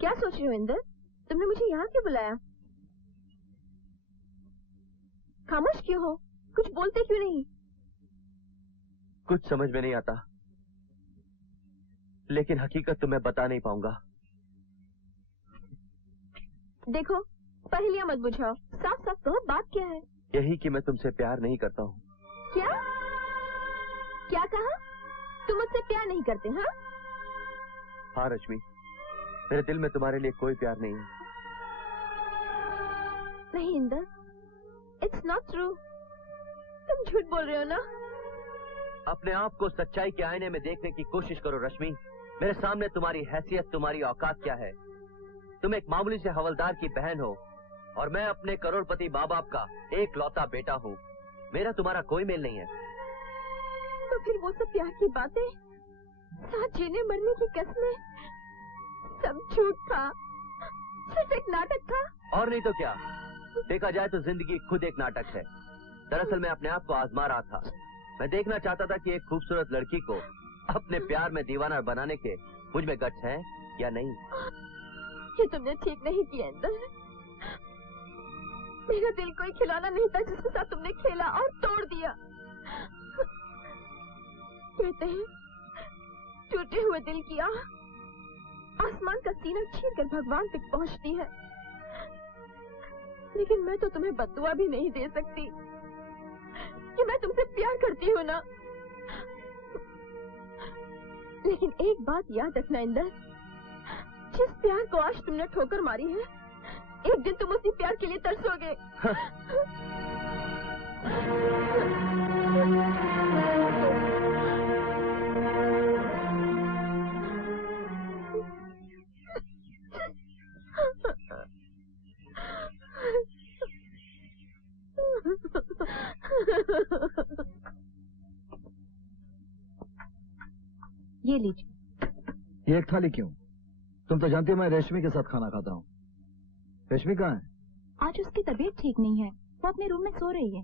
क्या सोच रही हो इंदर? तुमने मुझे यहाँ क्यों बुलाया? खामोश क्यों हो? कुछ बोलते क्यों नहीं? कुछ समझ में नहीं आता, लेकिन हकीकत तो मैं बता नहीं पाऊंगा। देखो, पहेलियां मत बुझाओ, साफ साफ कहो बात क्या है? यही कि मैं तुमसे प्यार नहीं करता हूँ। क्या? क्या कहा? तुम मुझसे प्यार नहीं करते? हाँ हाँ रश्मि, मेरे दिल में तुम्हारे लिए कोई प्यार नहीं है। नहीं इंदर, इट्स नॉट ट्रू। तुम झूठ बोल रहे हो ना? अपने आप को सच्चाई के आईने में देखने की कोशिश करो रश्मि। मेरे सामने तुम्हारी हैसियत, तुम्हारी औकात क्या है? तुम एक मामूली से हवलदार की बहन हो और मैं अपने करोड़पति माँ बाप का एक लौता बेटा हूँ। मेरा तुम्हारा कोई मेल नहीं है। तो फिर वो सब प्यार की बातें, साथ जीने मरने की कस्में, सब झूठ था, सिर्फ एक नाटक था। और नहीं तो क्या, देखा जाए तो जिंदगी खुद एक नाटक है। दरअसल मैं अपने आप को आजमा रहा था। मैं देखना चाहता था कि एक खूबसूरत लड़की को अपने प्यार में दीवाना बनाने के मुझ में गट्स हैं या नहीं। ये तुमने ठीक नहीं किया इंदर। मेरा दिल कोई खिलौना नहीं था जिसके साथ तुमने खेला और तोड़ दिया। कहते हैं टूटे हुए दिल की आह आसमान का सीना चीर कर भगवान तक पहुंचती है। लेकिन मैं तो तुम्हें बद्दुआ भी नहीं दे सकती कि मैं तुमसे प्यार करती हूँ ना। लेकिन एक बात याद रखना इंदर, जिस प्यार को आज तुमने ठोकर मारी है, एक दिन तुम उसी प्यार के लिए तरसोगे। ये लीजिए। ये एक थाली क्यों? तुम तो जानती हो मैं रेशमी के साथ खाना खाता हूँ। रेशमी कहाँ है? आज उसकी तबीयत ठीक नहीं है, वो अपने रूम में सो रही है।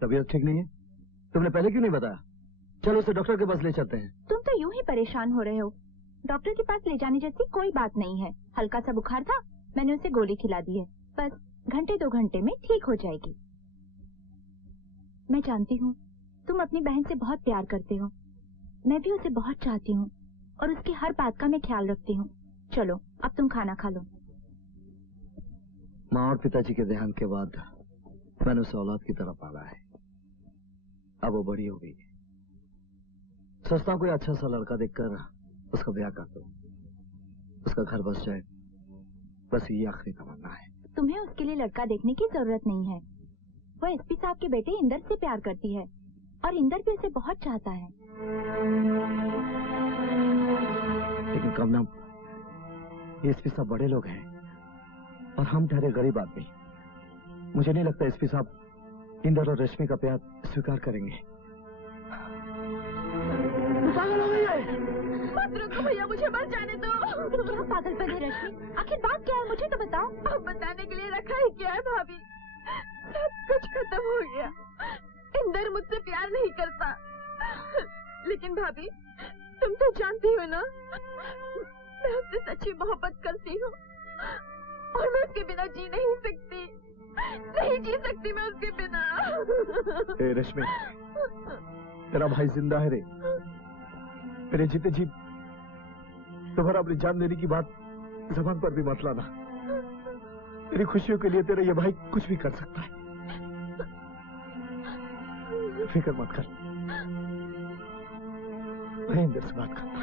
तबीयत ठीक नहीं है? तुमने पहले क्यों नहीं बताया? चलो उसे डॉक्टर के पास ले चलते हैं। तुम तो यूं ही परेशान हो रहे हो। डॉक्टर के पास ले जाने जैसी कोई बात नहीं है। हल्का सा बुखार था, मैंने उसे गोली खिला दी है। बस घंटे 2 घंटे में ठीक हो जाएगी। मैं जानती हूँ तुम अपनी बहन से बहुत प्यार करते हो। मैं भी उसे बहुत चाहती हूँ और उसकी हर बात का मैं ख्याल रखती हूँ। चलो अब तुम खाना खा लो। माँ और पिताजी के देहांत के बाद मैंने उसे औलाद की तरह पाला है। अब वो बड़ी हो गई है। सोचता हूँ कोई अच्छा सा लड़का देखकर उसका ब्याह कर दो, उसका घर बस जाए, बस ये आखिरी तमन्ना है। तुम्हें उसके लिए लड़का देखने की जरूरत नहीं है। वो एसपी साहब के बेटे इंदर से प्यार करती है और इंदर भी उसे बहुत चाहता है। लेकिन कमना, ये एसपी साहब बड़े लोग हैं और हम ठहरे गरीब आदमी। मुझे नहीं लगता एसपी साहब इंदर और रश्मि का प्यार स्वीकार करेंगे। मत रुको भैया, मुझे मर जाने दो। क्या पागलपन है रश्मि? आखिर बात क्या है, मुझे तो बताओ। अब बताने के लिए रखा ही क्या है भाभी? सब कुछ खत्म हो गया। इंदर मुझसे प्यार नहीं करता। लेकिन भाभी, तुम तो जानती हो ना, मैं उससे सच्ची मोहब्बत करती हूँ और मैं उसके बिना जी नहीं सकती। नहीं जी सकती मैं उसके बिना। ए रश्मि, तेरा भाई जिंदा है रे। मेरे जीते जी तुम्हारा अपनी जान देने की बात ज़बान पर भी मत लाना। तेरी खुशियों के लिए तेरा ये भाई कुछ भी कर सकता है। फिक्र मत कर, मैं इंदर से बात करता हूं।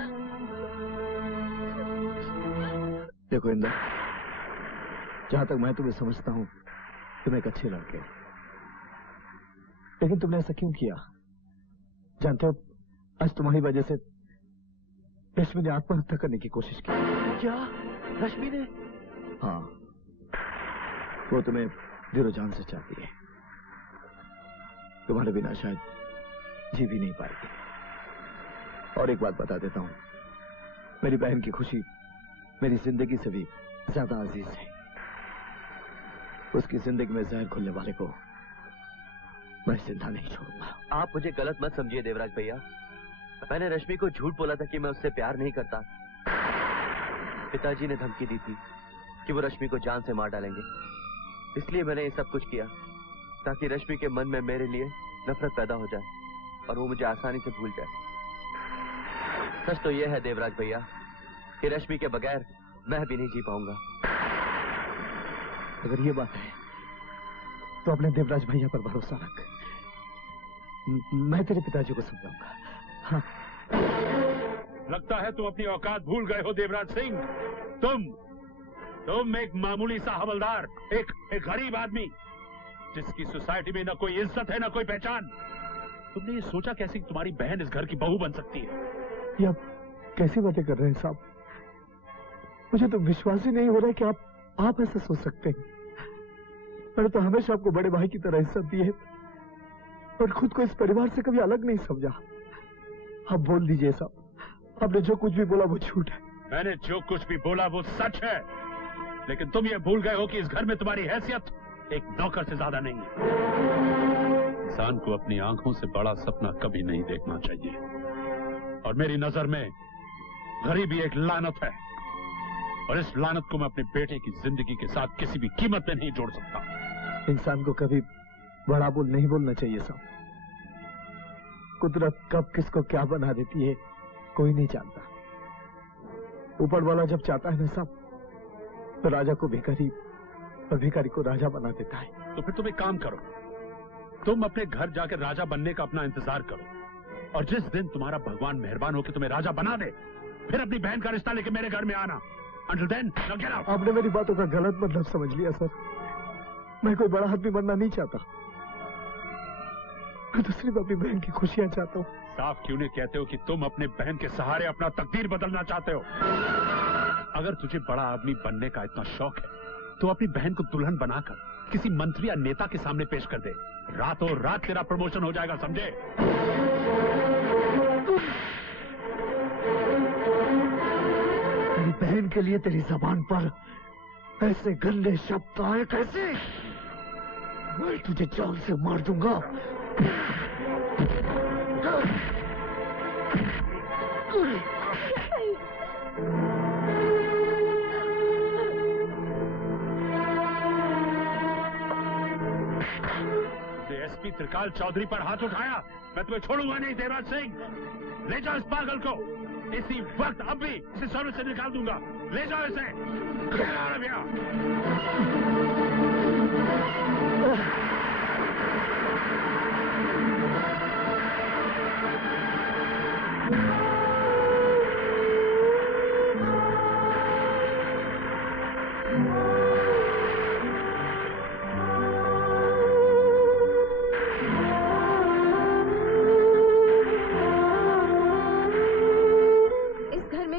देखो इंदर, जहां तक मैं तुम्हें समझता हूं तुम एक अच्छे लड़के हो, लेकिन तुमने ऐसा क्यों किया? जानते हो, आज तुम्हारी वजह से रश्मि ने आत्महत्या करने की कोशिश की। क्या रश्मि ने? हाँ, वो तुम्हें दिलो जान से चाहती है। तुम्हारे बिना शायद जी भी नहीं पाएगी। और एक बात बता देता हूं, मेरी बहन की खुशी मेरी जिंदगी से भी ज्यादा अजीज है। उसकी जिंदगी में जहर घुलने वाले को मैं जिंदा नहीं छोड़ूंगा। आप मुझे गलत मत समझिए देवराज भैया। मैंने रश्मि को झूठ बोला था कि मैं उससे प्यार नहीं करता। पिताजी ने धमकी दी थी कि वो रश्मि को जान से मार डालेंगे। इसलिए मैंने ये सब कुछ किया ताकि रश्मि के मन में मेरे लिए नफरत पैदा हो जाए और वो मुझे आसानी से भूल जाए। सच तो ये है देवराज भैया कि रश्मि के बगैर मैं भी नहीं जी पाऊंगा। अगर ये बात है तो अपने देवराज भैया पर भरोसा रख। मैं तेरे पिताजी को समझाऊंगा। हाँ। लगता है तुम अपनी औकात भूल गए हो देवराज सिंह। तुम एक मामूली सा हवलदार, एक गरीब आदमी जिसकी सोसाइटी में न कोई इज्जत है न कोई पहचान। तुमने ये सोचा कैसे कि तुम्हारी बहन इस घर की बहू बन सकती है? ये आप कैसी बातें कर रहे हैं साहब? मुझे तो विश्वास ही नहीं हो रहा है कि आप ऐसा सोच सकते हैं। मैंने तो हमेशा आपको बड़े भाई की तरह इज्जत दी है और खुद को इस परिवार से कभी अलग नहीं समझा। आप बोल दीजिए साहब, आपने जो कुछ भी बोला वो झूठ है। मैंने जो कुछ भी बोला वो सच है, लेकिन तुम ये भूल गए हो कि इस घर में तुम्हारी हैसियत एक नौकर से ज्यादा नहीं है। इंसान को अपनी आंखों से बड़ा सपना कभी नहीं देखना चाहिए, और मेरी नजर में गरीबी एक लानत है, और इस लानत को मैं अपने बेटे की जिंदगी के साथ किसी भी कीमत में नहीं जोड़ सकता। इंसान को कभी बड़ा बोल नहीं बोलना चाहिए साहब। कुदरत कब किसको क्या बना देती है कोई नहीं जानता। ऊपर वाला जब चाहता है ना साहब तो राजा को भिखारी और भिखारी को राजा बना देता है। तो फिर तुम एक काम करो, तुम अपने घर जाकर राजा बनने का अपना इंतजार करो, और जिस दिन तुम्हारा भगवान मेहरबान होकर तुम्हें राजा बना दे फिर अपनी बहन का रिश्ता लेके मेरे घर में आना। Until then, now get out. आपने मेरी बातों का गलत मतलब समझ लिया सर। मैं कोई बड़ा आदमी बनना नहीं चाहता। मैं तो सिर्फ अपनी बहन की खुशियां चाहता हूँ। साफ क्यों नहीं कहते हो कि तुम अपने बहन के सहारे अपना तकदीर बदलना चाहते हो? अगर तुझे बड़ा आदमी बनने का इतना शौक है तो अपनी बहन को दुल्हन बनाकर किसी मंत्री या नेता के सामने पेश कर दे। रातों रात तेरा प्रमोशन हो जाएगा, समझे? मेरी बहन के लिए तेरी जबान पर ऐसे गंदे शब्द आए कैसे? मैं तुझे जान से मार दूंगा। एसपी त्रिकाल चौधरी पर हाथ उठाया, मैं तुम्हें छोड़ूंगा नहीं देवराज सिंह। ले जाओ इस पागल को, इसी वक्त अब भी इसे सर्विस से निकाल दूंगा। ले जाओ इसे।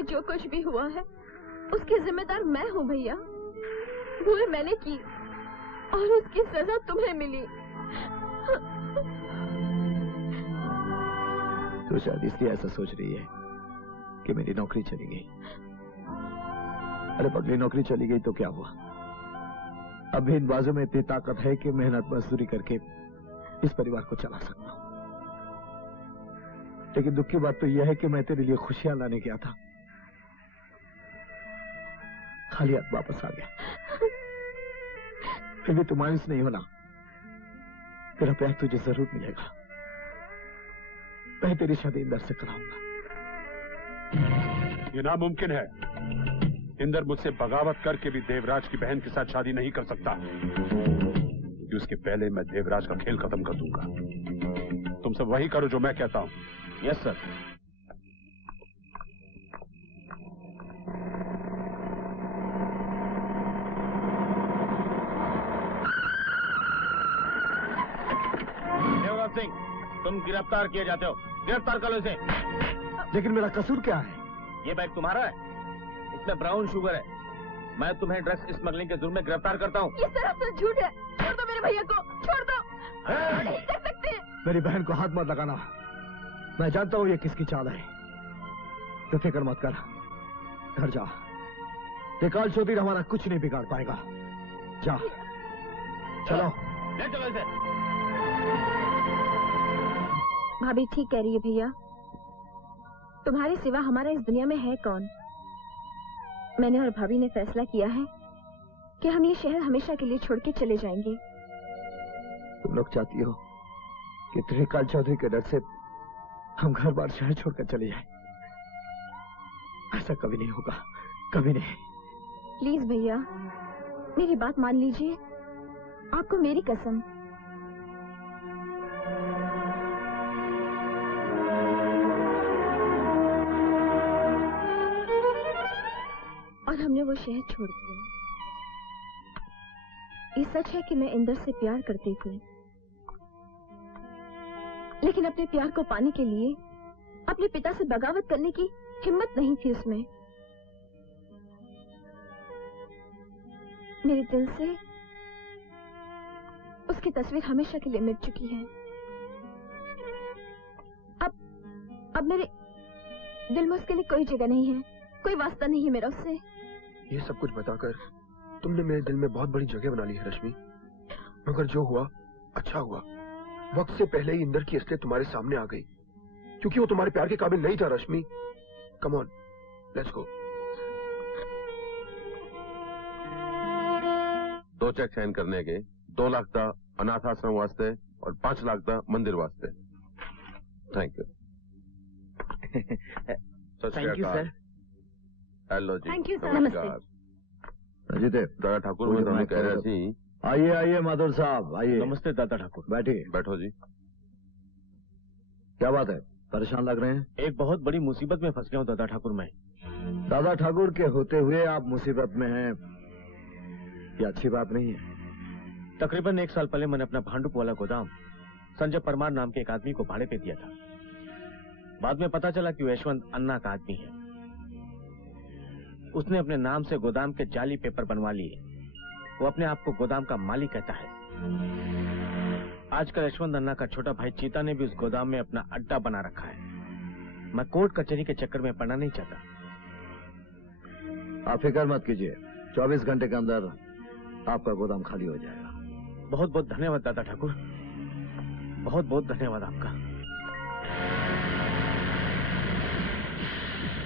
जो कुछ भी हुआ है उसकी जिम्मेदार मैं हूँ भैया। भूल मैंने की और उसकी सजा तुम्हें मिली। तो शायद इसलिए ऐसा सोच रही है कि मेरी नौकरी चली गई। अरे पगली, नौकरी चली गई तो क्या हुआ? अब भी इन बाजू में इतनी ताकत है कि मेहनत मजदूरी करके इस परिवार को चला सकता हूँ। लेकिन दुख की बात तो यह है कि मैं तेरे लिए खुशियां लाने गया था, खाली हाथ वापस आ गया। फिर भी तू मायूस नहीं होना, तेरा प्यार तुझे जरूर मिलेगा। मैं तेरी शादी इंदर से कराऊंगा। ये नामुमकिन है। इंदर मुझसे बगावत करके भी देवराज की बहन के साथ शादी नहीं कर सकता, क्योंकि उसके पहले मैं देवराज का खेल खत्म कर दूंगा। तुम सब वही करो जो मैं कहता हूं। Yes sir. देवराज सिंह, तुम गिरफ्तार किए जाते हो। गिरफ्तार कर लो इसे। लेकिन मेरा कसूर क्या है? ये बैग तुम्हारा है, इसमें ब्राउन शुगर है। मैं तुम्हें ड्रग्स स्मगलिंग के जुर्म में गिरफ्तार करता हूँ। ये सरासर झूठ है। छोड़ दो मेरे भैया को, छोड़ दो। नहीं कर सकते। मेरी बहन को हाथ मत लगाना। मैं जानता हूँ ये किसकी चाल है। तो फिक्र मत कर, घर जा। त्रिकाल चौधरी हमारा कुछ नहीं बिगाड़ पाएगा। जा, चलो। ले चलो इसे। भाभी ठीक कह रही है भैया। तुम्हारे सिवा हमारा इस दुनिया में है कौन? मैंने और भाभी ने फैसला किया है कि हम ये शहर हमेशा के लिए छोड़ के चले जाएंगे। तुम लोग चाहती हो कि त्रिकाल चौधरी के डर से हम घर बार शहर छोड़कर चले जाएं? ऐसा कभी नहीं होगा, कभी नहीं। प्लीज भैया, मेरी बात मान लीजिए, आपको मेरी कसम। और हमने वो शहर छोड़ दिया। ये सच है कि मैं इंदर से प्यार करती थी, लेकिन अपने प्यार को पाने के लिए अपने पिता से बगावत करने की हिम्मत नहीं थी उसमें। मेरे दिल से उसकी तस्वीर हमेशा के लिए मिट चुकी है। अब मेरे दिल में उसके लिए कोई जगह नहीं है, कोई वास्ता नहीं है मेरा उससे। ये सब कुछ बताकर तुमने मेरे दिल में बहुत बड़ी जगह बना ली है रश्मि। मगर जो हुआ अच्छा हुआ। वक्त से पहले ही इंदर की असलियत तुम्हारे सामने आ गई, क्योंकि वो तुम्हारे प्यार के काबिल नहीं था Rashmi. Come on, let's go. 2 check sign करने के, 2 लाख का अनाथ आश्रम वास्ते और 5 लाख का मंदिर वास्ते। Thank you. Thank you sir. Hello ji. Thank you sir. नमस्कार। अजीते, दादा ठाकुर मैं तुम्हें कह रहा थी। आइए आइए माधुर साहब, आइए। नमस्ते दादा ठाकुर। बैठिए। बैठो जी। क्या बात है, परेशान लग रहे हैं? एक बहुत बड़ी मुसीबत में फंस गया हूँ दादा ठाकुर मैं। दादा ठाकुर के होते हुए आप मुसीबत में हैं, ये अच्छी बात नहीं है। तकरीबन 1 साल पहले मैंने अपना भांडुप वाला गोदाम संजय परमार नाम के एक आदमी को भाड़े पे दिया था। बाद में पता चला कि वो यशवंत अन्ना का आदमी है। उसने अपने नाम से गोदाम के जाली पेपर बनवा लिए। वो अपने आप को गोदाम का मालिक कहता है। आजकल यशवंत अन्ना का छोटा भाई चीता ने भी उस गोदाम में अपना अड्डा बना रखा है। मैं कोर्ट कचहरी के चक्कर में पड़ना नहीं चाहता। आप फिक्र मत कीजिए, 24 घंटे के अंदर आपका गोदाम खाली हो जाएगा। बहुत बहुत धन्यवाद दादा ठाकुर, बहुत बहुत धन्यवाद आपका।